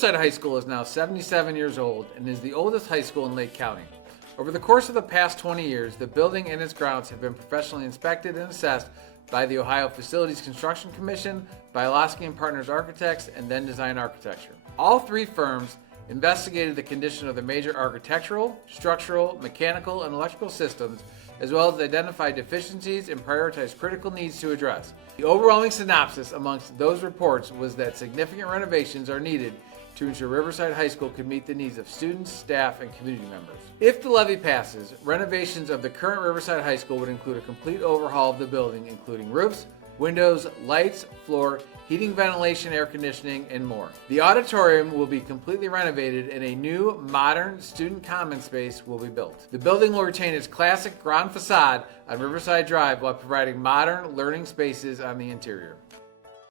Riverside High School is now 77 years old and is the oldest high school in Lake County. Over the course of the past 20 years, the building and its grounds have been professionally inspected and assessed by the Ohio Facilities Construction Commission, by Lasky and Partners Architects, and then Design Architecture. All three firms investigated the condition of the major architectural, structural, mechanical, and electrical systems, as well as identified deficiencies and prioritized critical needs to address. The overwhelming synopsis amongst those reports was that significant renovations are needed to ensure Riverside High School can meet the needs of students, staff, and community members. If the levy passes, renovations of the current Riverside High School would include a complete overhaul of the building, including roofs, windows, lights, floor, heating, ventilation, air conditioning, and more. The auditorium will be completely renovated and a new, modern student common space will be built. The building will retain its classic ground facade on Riverside Drive while providing modern learning spaces on the interior.